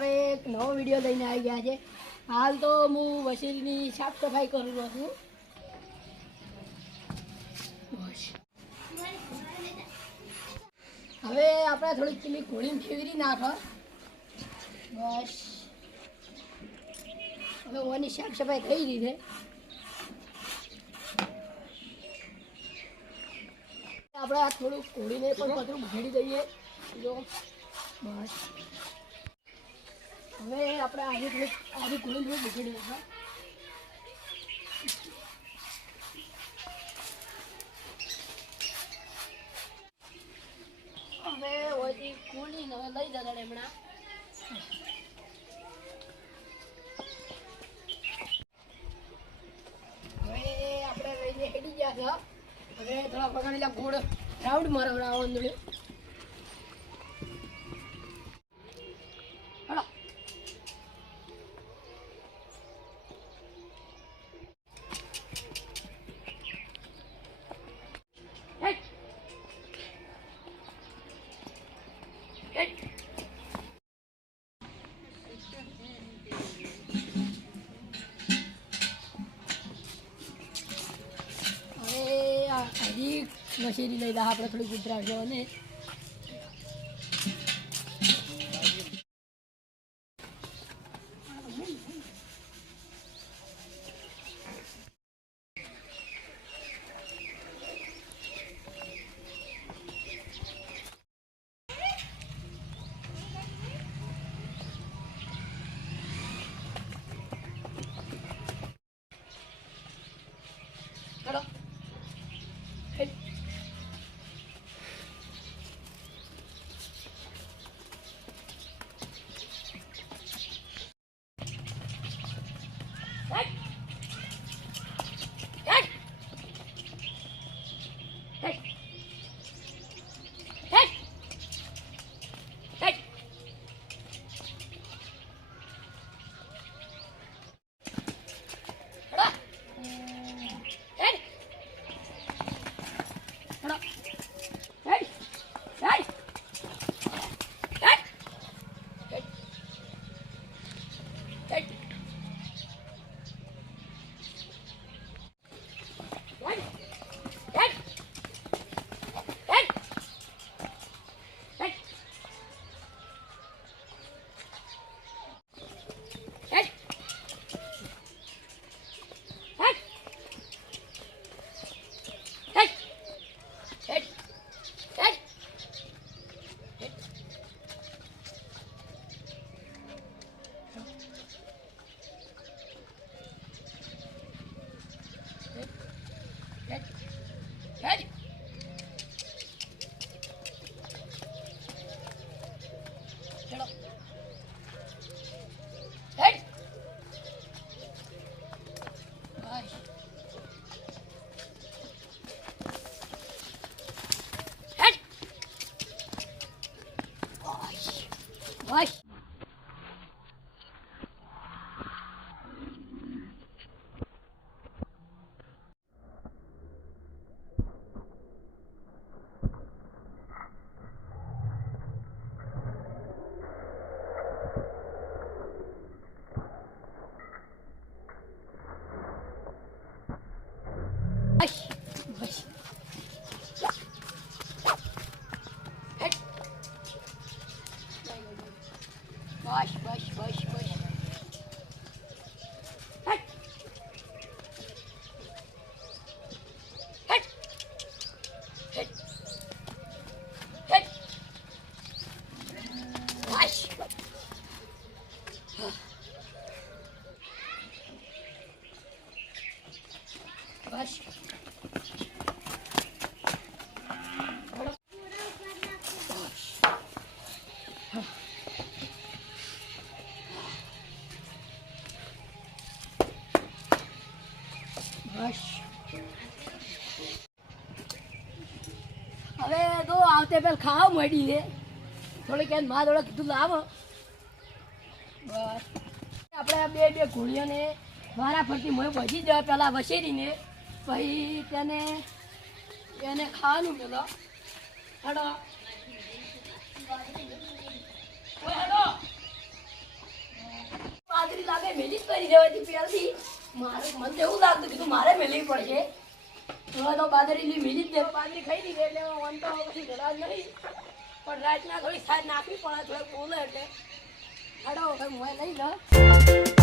હવે એક નવો વિડીયો લઈને આવી ગયા છે. હાલ તો હું વસેરીની સાફ સફાઈ કરું છું. હવે આપણે થોડીક પેલી ઘોડીને ફેરવી નાખો. બસ હવે ઓની સાફ સફાઈ થઈ રહી છે. આપણે આ થોડુંક ઘોડીને પણ પતરું ભેડી દઈએ. જો બસ હવે આપણે આવી ઘોડીને થોડું ભેડી નાખો. હવે ઓછી ખોલીને હવે લઈ જતા હમણાં. હવે આપણે લઈને હેડી ગયા છે. હવે થોડા પકડેલા ગોળ રાઉન્ડ મારવડાવવાનું જોડે. હલો હજી મશીની લઈ લા આપણે થોડી ગુજરાત અને બસ બસ બસ બસ બસ હવે તો આવતે પેલ ખાવા મળી છે. થોડીક માં થોડા કીધું લાવો. બસ આપણે બે ઘોડીઓને વારા ફરતી મોય પહોંચી જવા પેલા વસેરીને પછી એને ખાવાનું પેલો હડો હડો મેલી દેવાથી પહેલથી મારે મને તો એવું લાગતું કીધું મારે મેળવી પડશે. હવે તો બાદરી મેલી જ દે, બાદરી ખાઈ દીધી એટલે આમ તો પછી ઘણા નહીં, પણ રાતના થોડી સાજ નાખવી પડે, થોડુંક બોલે એટલે હાડો હવે મોય લઈ લો.